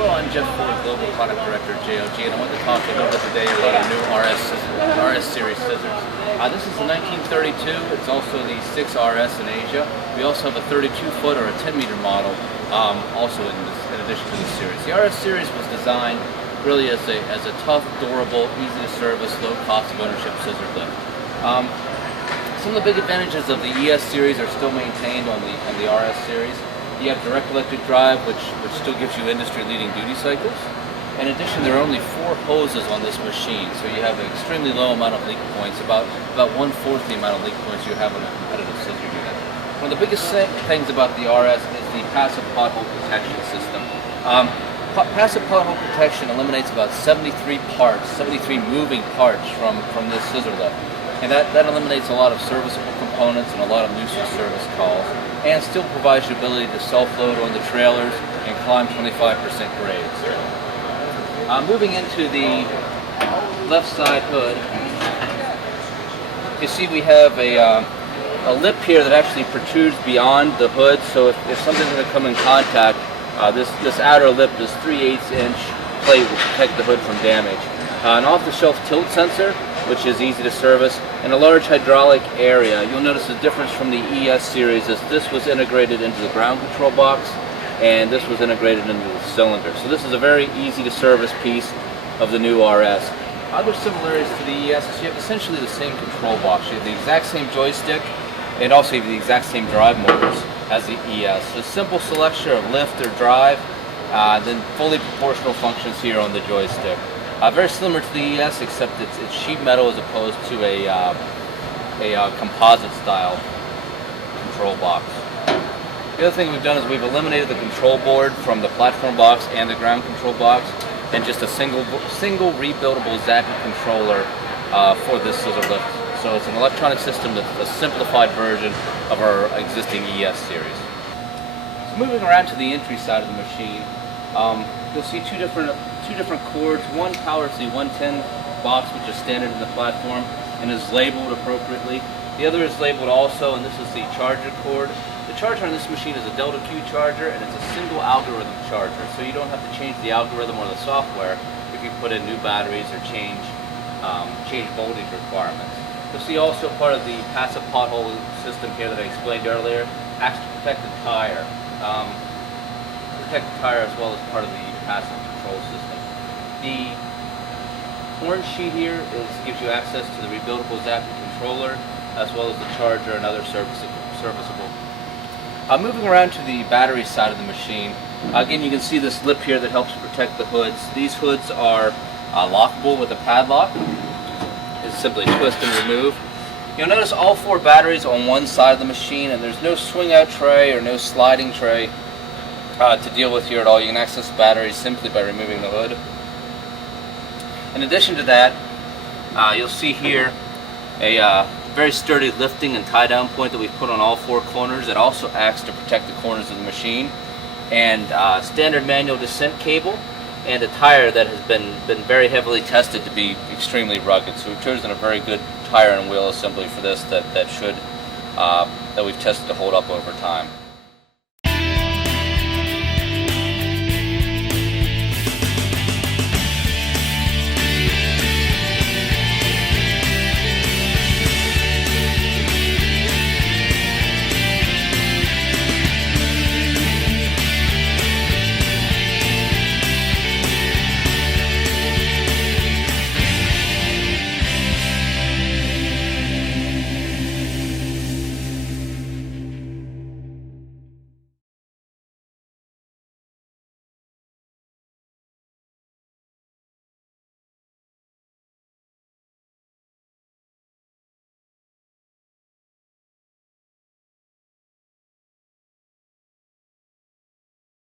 Hello, I'm Jeff Ford, Global Product Director at JLG, and I want to talk to you a little bit today about our new RS series scissors. This is the 1932. It's also the 6RS in Asia. We also have a 32-foot or a 10-meter model, also in addition to this series. The RS series was designed really as a tough, durable, easy to service, low cost of ownership scissor lift. Some of the big advantages of the ES series are still maintained on the RS series. You have direct electric drive, which still gives you industry-leading duty cycles. In addition, there are only 4 hoses on this machine, so you have an extremely low amount of leak points, about 1/4 the amount of leak points you have on a competitive scissor unit. One of the biggest things about the RS is the passive pothole protection system. Passive pothole protection eliminates about 73 moving parts from this scissor lift. And that eliminates a lot of serviceable components and a lot of nuisance service calls, and still provides the ability to self-load on the trailers and climb 25% grades. Moving into the left side hood, you see we have a lip here that actually protrudes beyond the hood, so if something's going to come in contact, this outer lip, this 3/8 inch plate will protect the hood from damage. An off-the-shelf tilt sensor, which is easy to service, and a large hydraulic area. You'll notice the difference from the ES series is this was integrated into the ground control box, and this was integrated into the cylinder. So this is a very easy to service piece of the new RS. Other similarities to the ES is you have essentially the same control box. You have the exact same joystick, and also you have the exact same drive motors as the ES. So simple selection of lift or drive, then fully proportional functions here on the joystick. Very similar to the ES, except it's sheet metal as opposed to a composite style control box. The other thing we've done is we've eliminated the control board from the platform box and the ground control box, and just a single rebuildable zappy controller for this scissor lift. So it's an electronic system that's a simplified version of our existing ES series. So moving around to the entry side of the machine, you'll see two different cords. One powers the 110 box, which is standard in the platform and is labeled appropriately. The other is labeled also, and this is the charger cord. The charger on this machine is a Delta Q charger, and it's a single algorithm charger, so you don't have to change the algorithm or the software if you put in new batteries or change voltage requirements. You'll see also part of the passive pothole system here that I explained earlier acts to protect the tire. As well as part of the passive control system. The orange sheet here gives you access to the rebuildable zappy controller, as well as the charger and other serviceable. Moving around to the battery side of the machine, again you can see this lip here that helps protect the hoods. These hoods are lockable with a padlock. It's simply twist and remove. You'll notice all 4 batteries on one side of the machine, and there's no swing out tray or no sliding tray to deal with here at all. You can access the batteries simply by removing the hood. In addition to that, you'll see here a very sturdy lifting and tie down point that we've put on all 4 corners. It also acts to protect the corners of the machine, and standard manual descent cable, and a tire that has been very heavily tested to be extremely rugged. So we've chosen a very good tire and wheel assembly for this that we've tested to hold up over time.